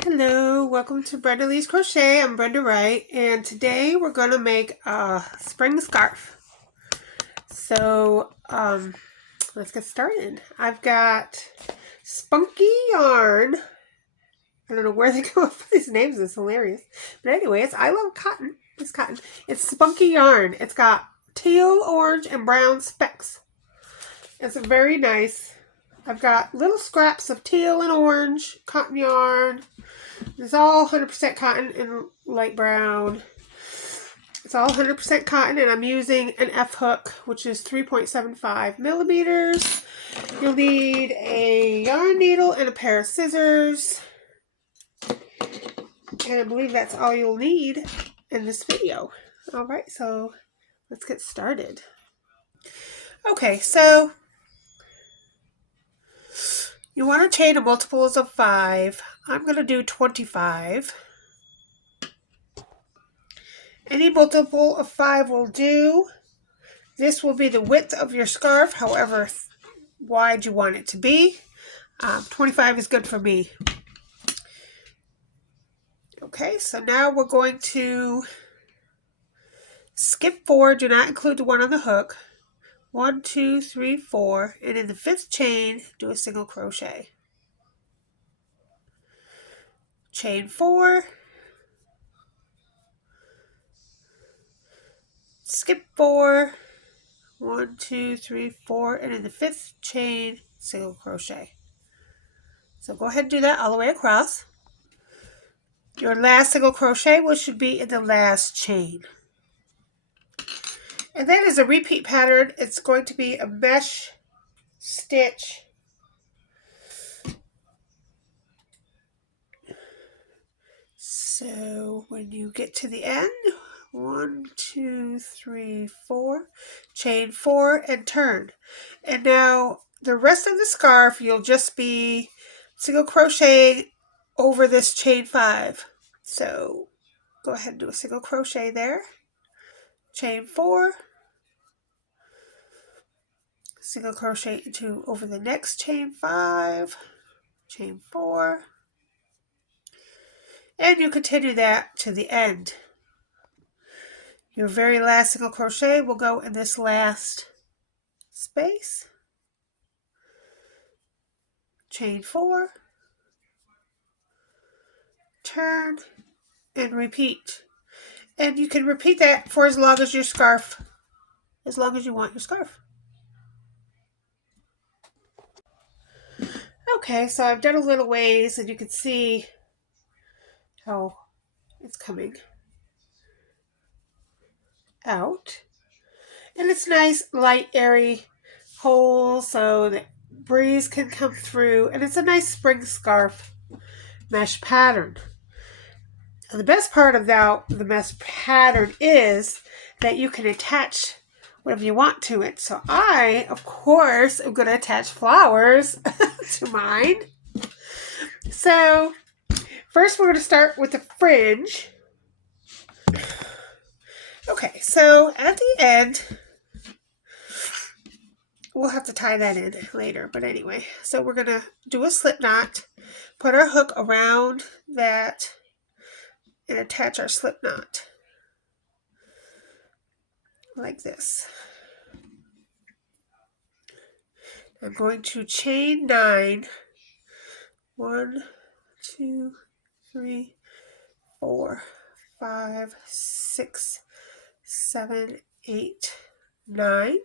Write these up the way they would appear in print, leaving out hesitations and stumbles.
Hello, welcome to Brenda Lee's Crochet. I'm Brenda Wright, and today we're going to make a spring scarf. So, let's get started. I've got spunky yarn. I don't know where they come up with these names. It's hilarious. But anyway, I love cotton. It's cotton. It's spunky yarn. It's got teal, orange, and brown specks. It's very nice. I've got little scraps of teal and orange cotton yarn. It's all 100% cotton and light brown. It's all 100% cotton, and I'm using an F hook, which is 3.75 millimeters. You'll need a yarn needle and a pair of scissors. And I believe that's all you'll need in this video. Alright, so let's get started. Okay, so you want to chain a multiples of 5. I'm going to do 25. Any multiple of 5 will do. This will be the width of your scarf, however wide you want it to be. 25 is good for me. Okay, so now we're going to skip 4. Do not include the one on the hook. 1, 2, 3, 4. And in the 5th chain, do a single crochet. Chain 4. Skip 4. 1, 2, 3, 4. And in the 5th chain, single crochet. So go ahead and do that all the way across. Your last single crochet should be in the last chain. And then as a repeat pattern, it's going to be a mesh stitch. So when you get to the end, 1, 2, 3, 4, chain 4 and turn. And now the rest of the scarf, you'll just be single crocheting over this chain 5. So go ahead and do a single crochet there. Chain 4. Single crochet into over the next chain 5, chain 4, and you continue that to the end. Your very last single crochet will go in this last space, chain 4, turn, and repeat. And you can repeat that for as long as you want your scarf. Okay, so I've done a little ways, and you can see how it's coming out. And it's nice, light, airy hole so the breeze can come through. And it's a nice spring scarf mesh pattern. And the best part about the mesh pattern is that you can attach whatever you want to it. So I, of course, am going to attach flowers to mine. So first we're going to start with the fringe. Okay, so at the end, we'll have to tie that in later, but anyway, so we're going to do a slip knot, put our hook around that, and attach our slip knot like this. I'm going to chain 9. 1, 2, 3, 4, 5, 6, 7, 8, 9.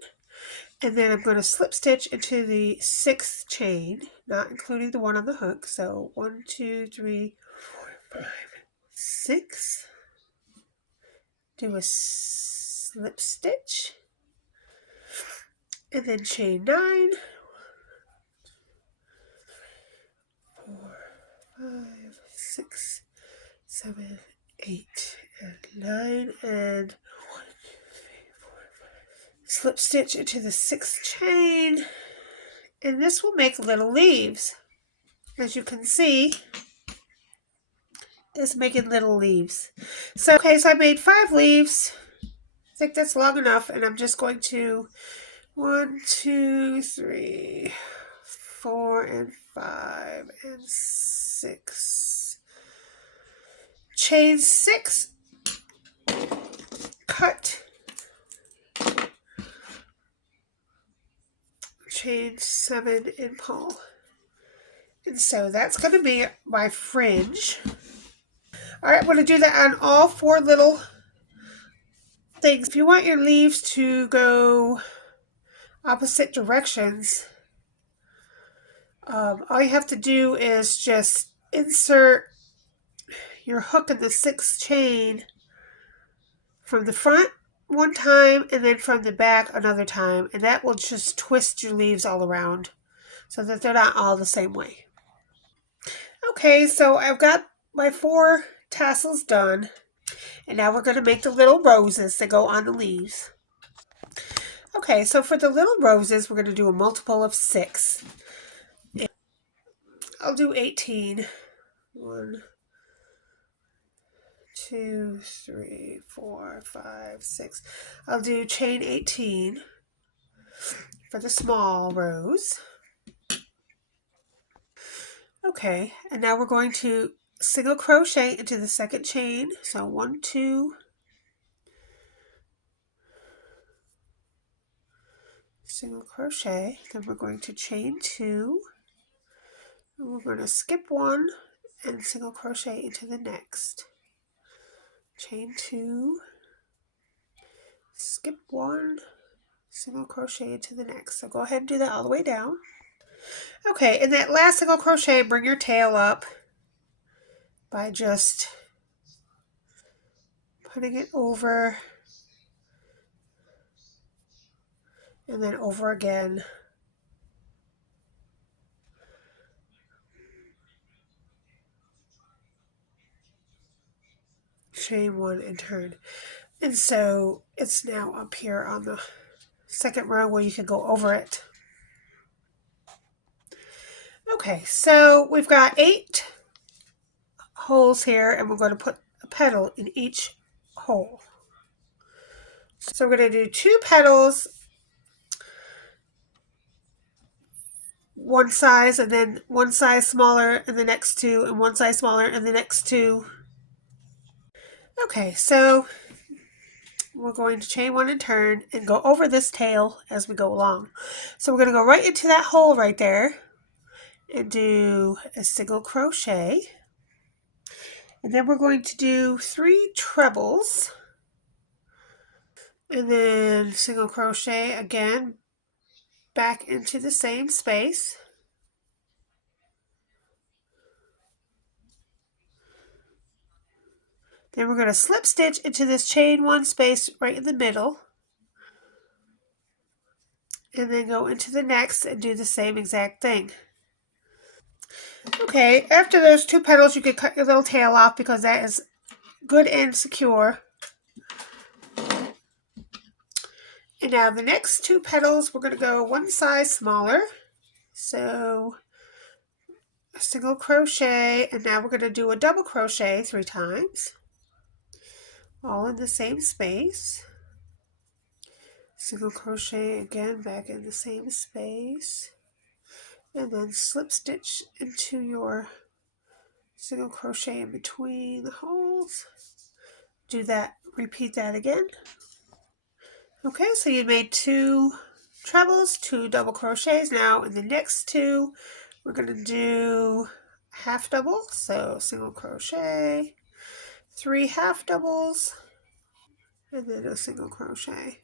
And then I'm going to slip stitch into the 6th chain, not including the one on the hook. So 1, 2, 3, 4, 5, 6. Do a slip stitch. And then chain 9. 4, 5, 6, 7, 8, and 9. And slip stitch into the 6th chain, and this will make little leaves. As you can see, it's making little leaves. So I made 5 leaves. I think that's long enough, and I'm just going to 1, 2, 3, 4, and 5, and 6, chain 6, cut, chain 7, and pull. And so that's going to be my fringe. All right, I'm going to do that on all 4 little things. If you want your leaves to go opposite directions, all you have to do is just insert your hook in the 6th chain from the front one time and then from the back another time, and that will just twist your leaves all around so that they're not all the same way. Okay, so I've got my 4 tassels done, and now we're going to make the little roses that go on the leaves. Okay, so for the little roses, we're going to do a multiple of 6. I'll do 18. 1, 2, 3, 4, 5, 6. I'll do chain 18 for the small rose. Okay, and now we're going to single crochet into the 2nd chain. So 1, 2, single crochet. Then we're going to chain 2. And we're going to skip 1 and single crochet into the next. Chain 2, skip 1, single crochet into the next. So go ahead and do that all the way down. Okay, in that last single crochet, bring your tail up by just putting it over and then over again. Chain 1 and turn. And so it's now up here on the 2nd row where you can go over it. Okay, so we've got 8 holes here, and we're going to put a petal in each hole. So we're going to do 2 petals, one size, and then one size smaller in the next 2, and one size smaller in the next 2. Okay, so we're going to chain 1 and turn and go over this tail as we go along. So we're going to go right into that hole right there and do a single crochet. And then we're going to do 3 trebles. And then single crochet again back into the same space. Then we're going to slip stitch into this chain 1 space right in the middle. And then go into the next and do the same exact thing. Okay, after those 2 petals, you can cut your little tail off because that is good and secure. And now the next 2 petals, we're going to go one size smaller. So a single crochet, and now we're going to do a double crochet 3 times, all in the same space. Single crochet again back in the same space, and then slip stitch into your single crochet in between the holes. Do that, repeat that again. Okay, so you made 2 trebles, 2 double crochets. Now in the next 2, we're going to do half double. So single crochet, 3 half doubles, and then a single crochet.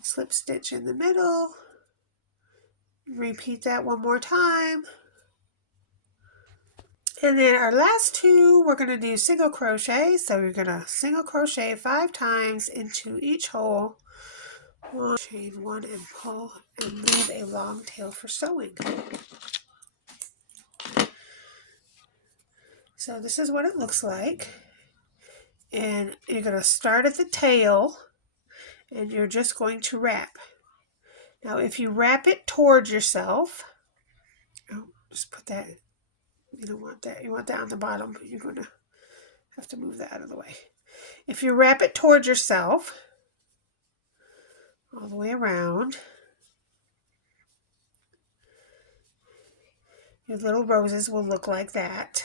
Slip stitch in the middle. Repeat that one more time. And then our last 2, we're going to do single crochet. So you're going to single crochet 5 times into each hole. 1, chain 1 and pull, and leave a long tail for sewing. So this is what it looks like. And you're going to start at the tail, and you're just going to wrap. Now if you wrap it towards yourself, just put that, you don't want that, you want that on the bottom. You're going to have to move that out of the way. If you wrap it towards yourself, all the way around, your little roses will look like that.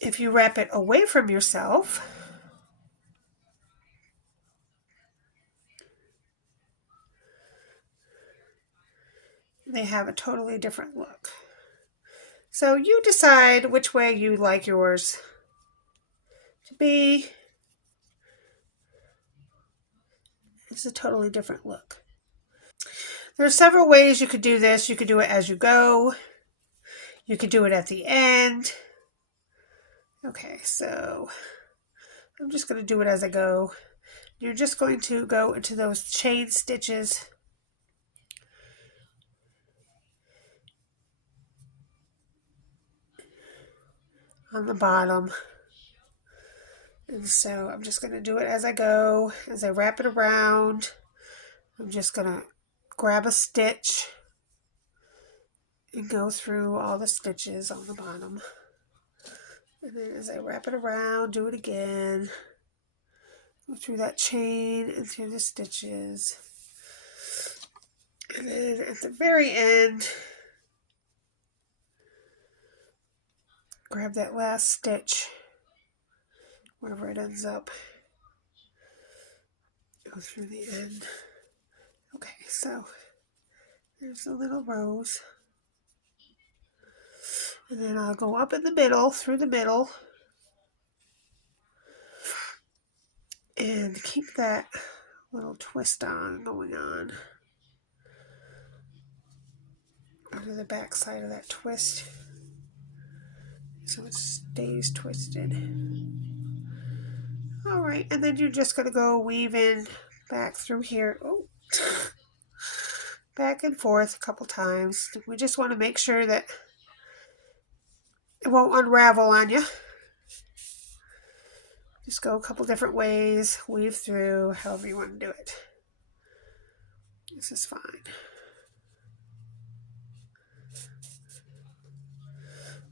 If you wrap it away from yourself, they have a totally different look. So you decide which way you like yours to be. It's a totally different look. There are several ways you could do this. You could do it as you go. You could do it at the end. Okay, so I'm just going to do it as I go. You're just going to go into those chain stitches on the bottom. And so I'm just going to do it as I go. As I wrap it around, I'm just going to grab a stitch and go through all the stitches on the bottom. And then as I wrap it around, do it again. Go through that chain and through the stitches. And then at the very end, grab that last stitch, wherever it ends up. Go through the end. Okay, so there's a little rose. And then I'll go up in the middle, through the middle, and keep that little twist on going on onto the back side of that twist so it stays twisted. Alright, and then you're just going to go weaving back through here. Oh, back and forth a couple times. We just want to make sure that it won't unravel on you. Just go a couple different ways, weave through, however you want to do it. This is fine.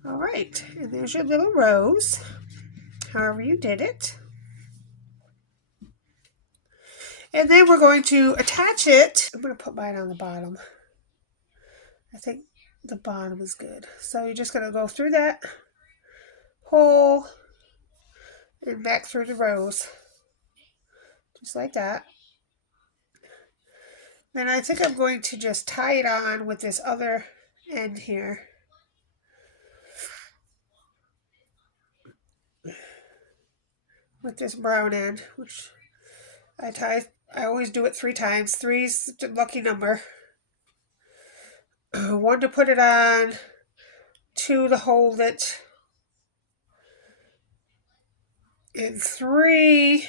All right, and there's your little rose, however you did it. And then we're going to attach it. I'm going to put mine on the bottom. I think the bottom is good. So you're just going to go through that hole and back through the rose. Just like that. Then I think I'm going to just tie it on with this other end here. With this brown end, which I always do it 3 times. 3's the lucky number. 1 to put it on, 2 to hold it, and 3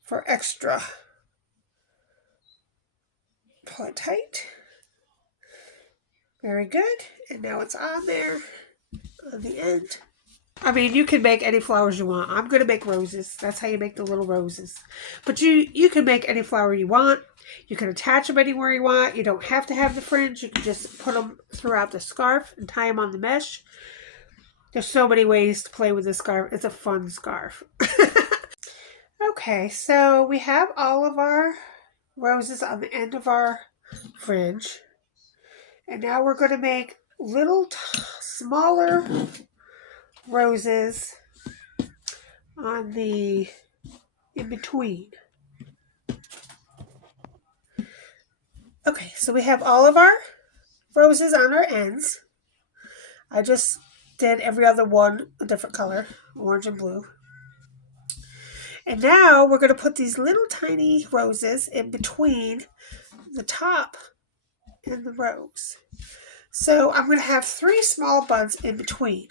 for extra. Pull it tight. Very good. And now it's on there on the end. I mean, you can make any flowers you want. I'm going to make roses. That's how you make the little roses. But you can make any flower you want. You can attach them anywhere you want. You don't have to have the fringe. You can just put them throughout the scarf and tie them on the mesh. There's so many ways to play with this scarf. It's a fun scarf. Okay, so we have all of our roses on the end of our fringe. And now we're going to make little smaller roses on the in between. Okay, so we have all of our roses on our ends. I just did every other one a different color, orange and blue. And now we're going to put these little tiny roses in between the top and the rose. So I'm going to have 3 small buds in between.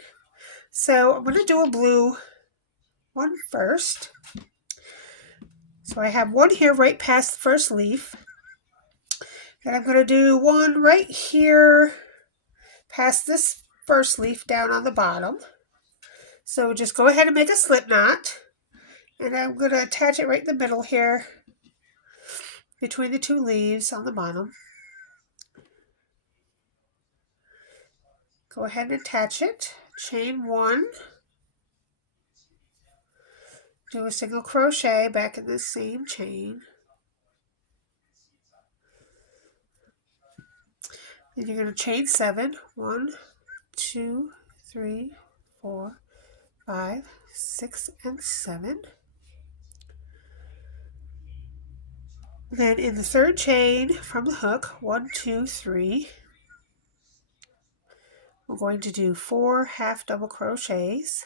So I'm going to do a blue one first. So I have one here right past the first leaf. And I'm going to do one right here past this first leaf down on the bottom. So just go ahead and make a slip knot. And I'm going to attach it right in the middle here between the 2 leaves on the bottom. Go ahead and attach it. Chain 1. Do a single crochet back in the same chain. Then you're going to chain 7. 1, 2, 3, 4, 5, 6, and 7. Then in the third chain from the hook, 1, 2, 3, we're going to do 4 half double crochets.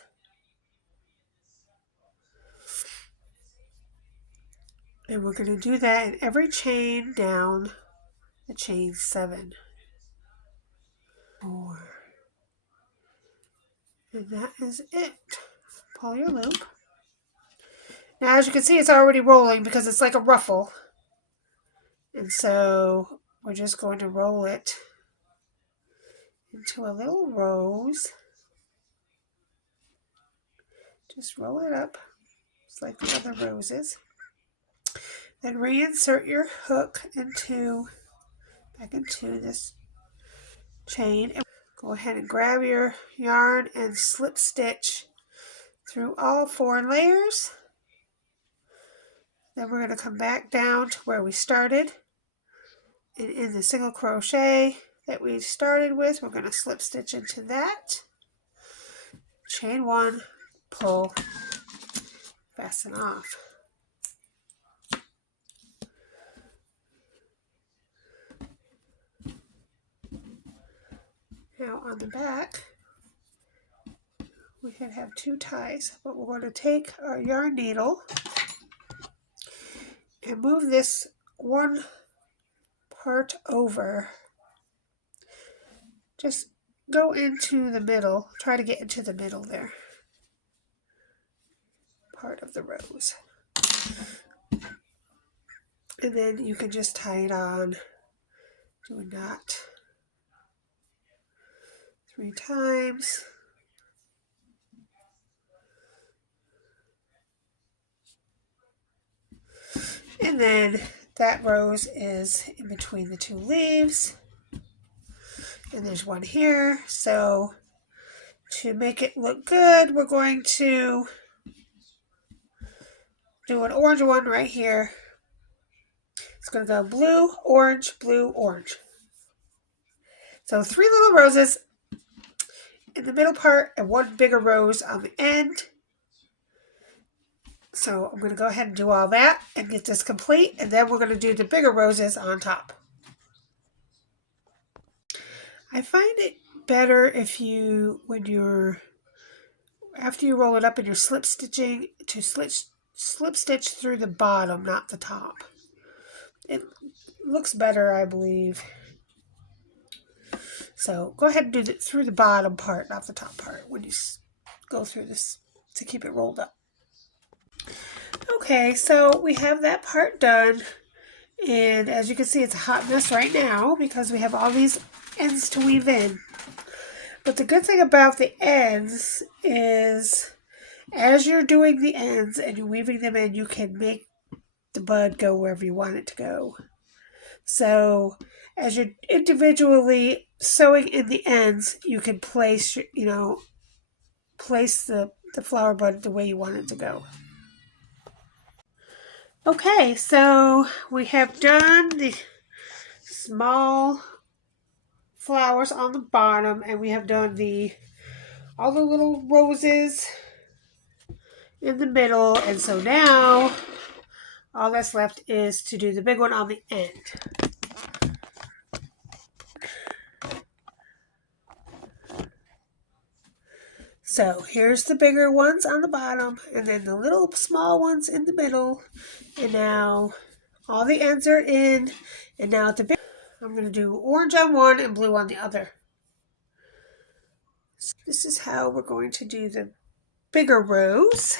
And we're going to do that in every chain down the chain 7. 4. And that is it. Pull your loop. Now as you can see, it's already rolling because it's like a ruffle. And so we're just going to roll it into a little rose. Just roll it up, just like the other roses. Then reinsert your hook back into this chain. And go ahead and grab your yarn and slip stitch through all 4 layers. Then we're going to come back down to where we started. And in the single crochet that we started with, we're going to slip stitch into that. Chain 1, pull, fasten off. Now on the back, we can have 2 ties, but we're going to take our yarn needle and move this one part over. Just go into the middle, try to get into the middle there, part of the rose. And then you can just tie it on, do a knot 3 times. And then that rose is in between the 2 leaves. And there's one here. So to make it look good, we're going to do an orange one right here. It's going to go blue, orange, blue, orange. So 3 little roses in the middle part and 1 bigger rose on the end. So I'm going to go ahead and do all that and get this complete, and then we're going to do the bigger roses on top. I find it better if you, after you roll it up and you're slip stitching, to slip stitch through the bottom, not the top. It looks better, I believe. So go ahead and do it through the bottom part, not the top part, when you go through this to keep it rolled up. Okay, so we have that part done, and as you can see, it's a hot mess right now because we have all these ends to weave in. But the good thing about the ends is as you're doing the ends and you're weaving them in, you can make the bud go wherever you want it to go. So as you're individually sewing in the ends, you can place, place the flower bud the way you want it to go. Okay, so we have done the small flowers on the bottom, and we have done all the little roses in the middle, and so now all that's left is to do the big one on the end. So here's the bigger ones on the bottom, and then the little small ones in the middle, and now all the ends are in, and now at the big, I'm going to do orange on one and blue on the other. So this is how we're going to do the bigger rose.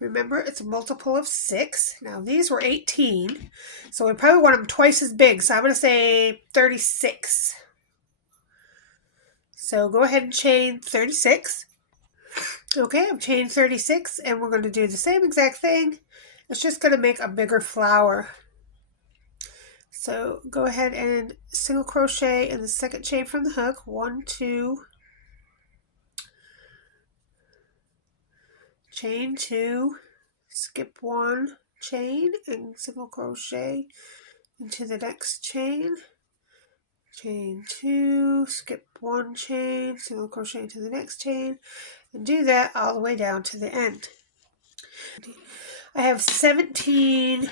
Remember, it's a multiple of 6. Now, these were 18, so we probably want them twice as big, so I'm going to say 36. So go ahead and chain 36. Okay, I've chained 36, and we're going to do the same exact thing. It's just going to make a bigger flower. So go ahead and single crochet in the second chain from the hook. 1, 2, chain 2, skip 1 chain and single crochet into the next chain, chain 2, skip 1 chain, single crochet into the next chain, and do that all the way down to the end. I have 17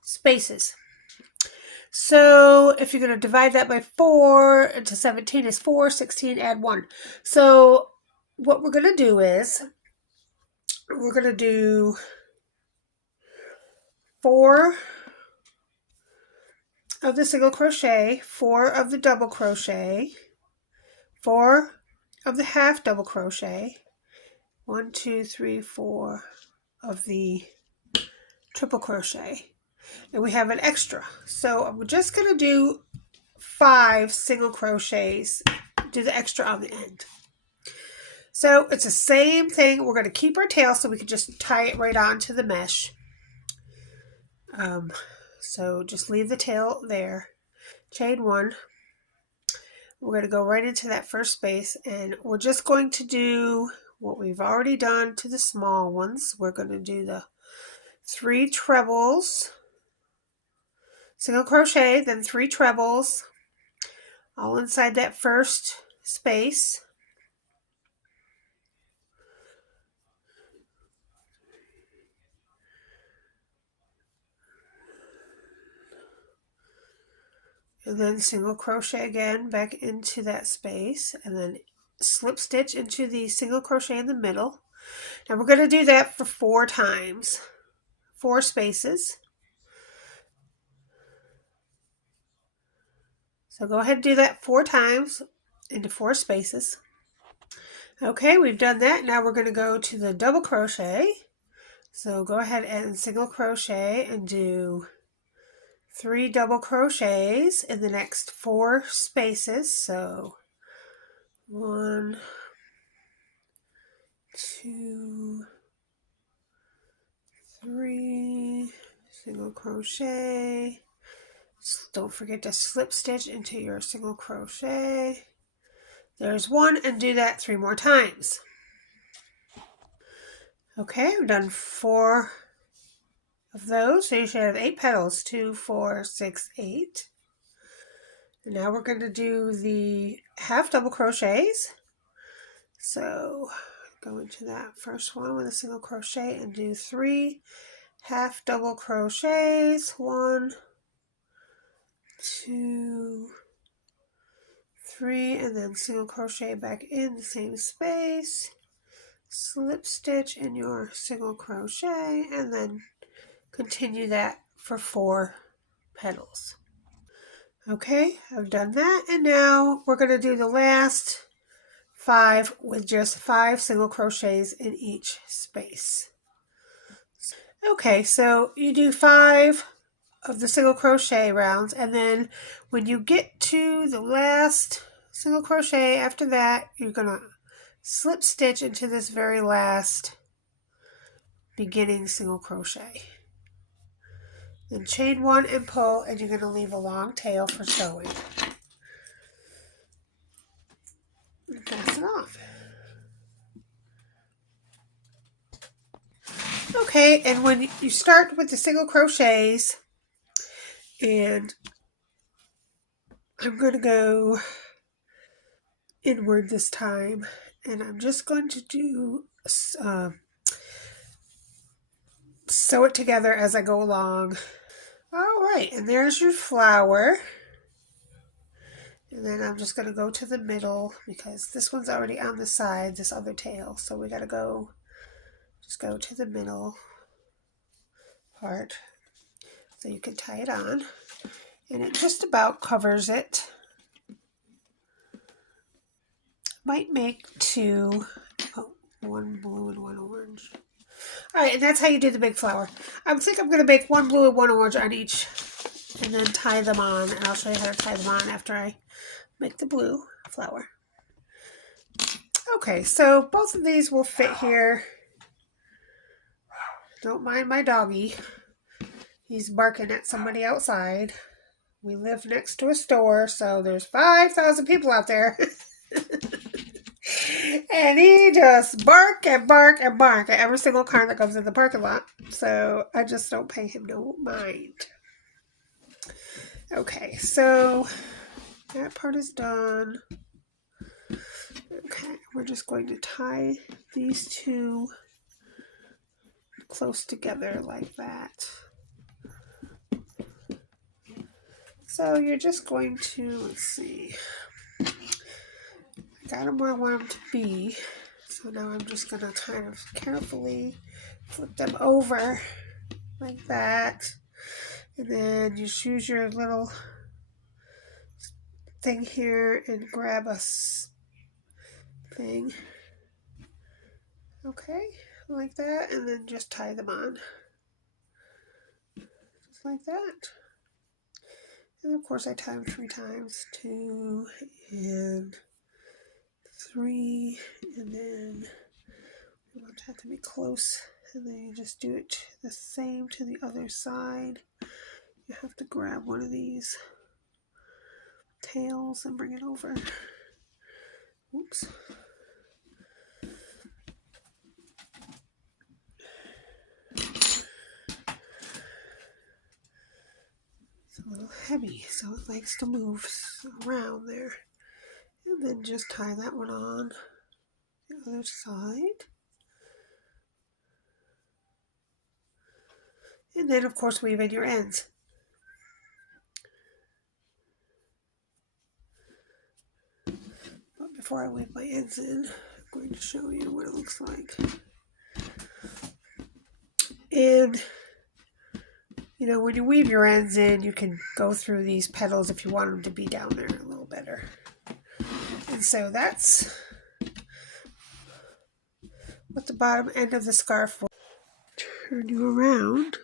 spaces. So if you're going to divide that by 4 into 17 is 4, 16, add 1. So what we're going to do is we're going to do 4 of the single crochet, 4 of the double crochet, 4 of the half double crochet, 1, 2, 3, 4 of the triple crochet, and we have an extra. So we're just going to do 5 single crochets, do the extra on the end. So it's the same thing. We're going to keep our tail so we can just tie it right onto the mesh. So just leave the tail there. Chain 1. We're going to go right into that first space, and we're just going to do what we've already done to the small ones. We're going to do the 3 trebles, single crochet, then 3 trebles, all inside that first space. And then single crochet again back into that space, and then slip stitch into the single crochet in the middle. And we're going to do that for 4 times, 4 spaces. So go ahead and do that 4 times into 4 spaces. Okay, we've done that. Now we're going to go to the double crochet. So go ahead and single crochet and do 3 double crochets in the next 4 spaces. So 1, 2, 3, single crochet. Don't forget to slip stitch into your single crochet. There's 1, and do that 3 more times. Okay, we've done 4 of those, so you should have 8 petals. 2, 4, 6, 8. And now we're going to do the half double crochets. So go into that first one with a single crochet and do 3 half double crochets. 1, 2, 3, and then single crochet back in the same space. Slip stitch in your single crochet, and then continue that for 4 petals. Okay, I've done that, and now we're going to do the last 5 with just 5 single crochets in each space. Okay, so you do 5 of the single crochet rounds, and then when you get to the last single crochet after that, you're going to slip stitch into this very last beginning single crochet. Then chain 1 and pull, and you're going to leave a long tail for sewing. And pass it off. Okay, and when you start with the single crochets, and I'm going to go inward this time, and I'm just going to do sew it together as I go along. All right, and there's your flower. And then I'm just going to go to the middle because this one's already on the side, this other tail. So we got to just go to the middle part so you can tie it on. And it just about covers it. Might make 2, one blue and 1 orange. All right, and that's how you do the big flower. I think I'm going to make 1 blue and 1 orange on each and then tie them on. And I'll show you how to tie them on after I make the blue flower. Okay, so both of these will fit here. Don't mind my doggy. He's barking at somebody outside. We live next to a store, so there's 5,000 people out there. And he just bark and bark and bark at every single car that comes in the parking lot. So I just don't pay him no mind. Okay, so that part is done. Okay, we're just going to tie these two close together like that. So you're just going to, let's see, I got them where I want them to be. So now I'm just going to kind of carefully flip them over like that. And then you choose your little thing here and grab a thing. Okay, like that. And then just tie them on. Just like that. And of course I tie them 3 times. 2 and 3. And then you want that to be close. And then you just do it the same to the other side. You have to grab one of these tails and bring it over. Oops. It's a little heavy, so it likes to move around there. And then just tie that one on the other side. And then, of course, weave in your ends. But before I weave my ends in, I'm going to show you what it looks like. And, you know, when you weave your ends in, you can go through these petals if you want them to be down there a little better. And so that's what the bottom end of the scarf will turn you around.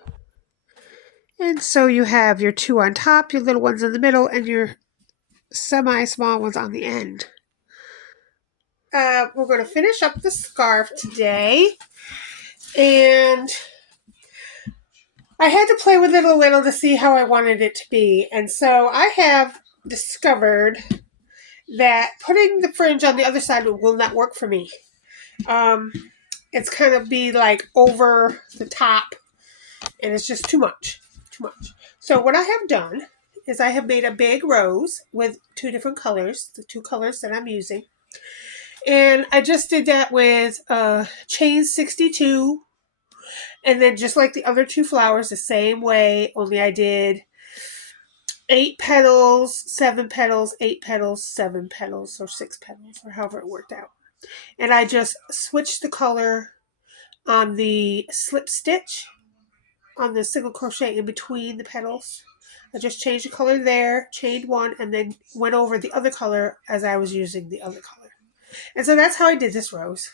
And so you have your 2 on top, your little ones in the middle, and your semi-small ones on the end. We're going to finish up the scarf today. And I had to play with it a little to see how I wanted it to be. And so I have discovered that putting the fringe on the other side will not work for me. It's kind of be like over the top, and it's just too much. So what I have done is I have made a big rose with 2 different colors, the 2 colors that I'm using. And I just did that with chain 62. And then just like the other 2 flowers, the same way, only I did 8 petals, 7 petals, 8 petals, 7 petals, or 6 petals, or however it worked out. And I just switched the color on the slip stitch, on the single crochet in between the petals. I just changed the color there, chained 1, and then went over the other color as I was using the other color. And so that's how I did this rose.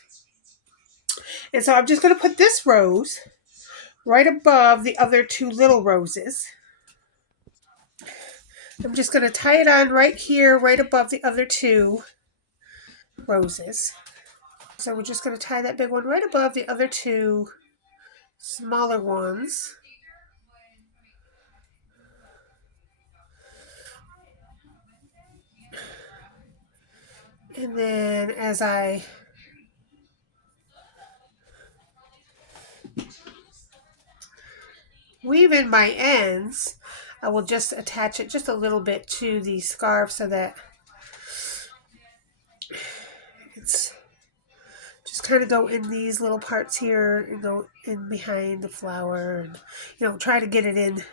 And so I'm just going to put this rose right above the other 2 little roses. I'm just going to tie it on right here, right above the other 2 roses. So we're just going to tie that big one right above the other 2 smaller ones. And then as I weave in my ends, I will just attach it just a little bit to the scarf so that it's just kind of go in these little parts here and go in behind the flower, and, you know, try to get it in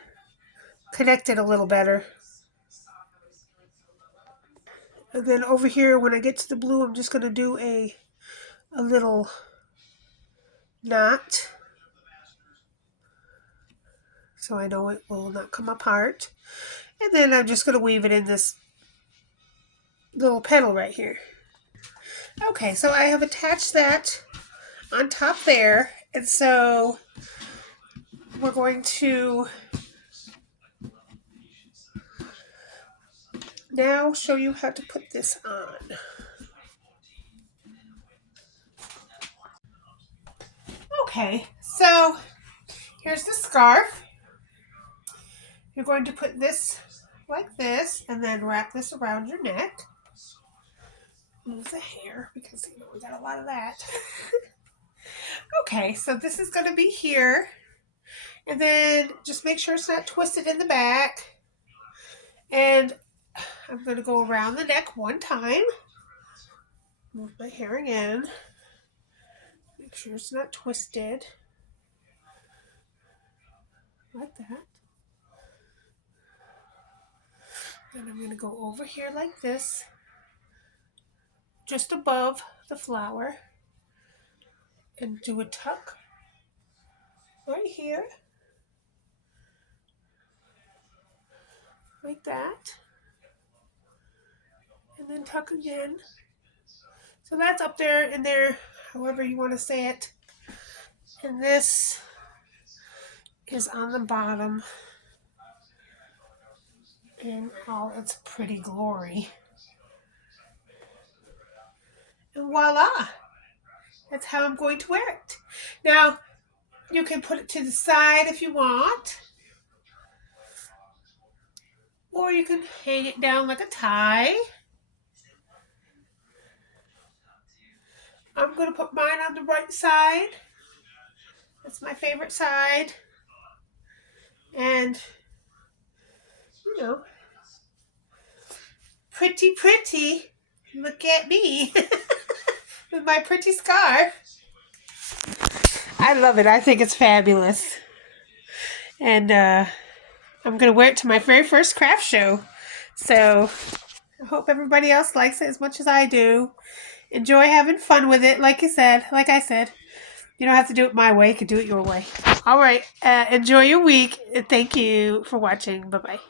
connected a little better. And then over here, when I get to the blue, I'm just going to do a little knot so I know it will not come apart. And then I'm just going to weave it in this little petal right here. Okay, so I have attached that on top there, and so we're going to now show you how to put this on. Okay, so here's the scarf. You're going to put this like this, and then wrap this around your neck. Move the hair, because, you know, we got a lot of that. Okay, so this is going to be here. And then just make sure it's not twisted in the back. And I'm going to go around the neck one time. Move my hair again. Make sure it's not twisted. Like that. Then I'm going to go over here like this. Just above the flower. And do a tuck. Right here. Like that. And then tuck again. So that's up there in there, however you want to say it. And this is on the bottom in all its pretty glory. And voila! That's how I'm going to wear it. Now, you can put it to the side if you want. Or you can hang it down like a tie. I'm going to put mine on the right side. That's my favorite side. And, you know, pretty, pretty. Look at me with my pretty scarf. I love it. I think it's fabulous. And I'm going to wear it to my very first craft show. So I hope everybody else likes it as much as I do. Enjoy having fun with it. Like I said, you don't have to do it my way. You can do it your way. All right. Enjoy your week. Thank you for watching. Bye-bye.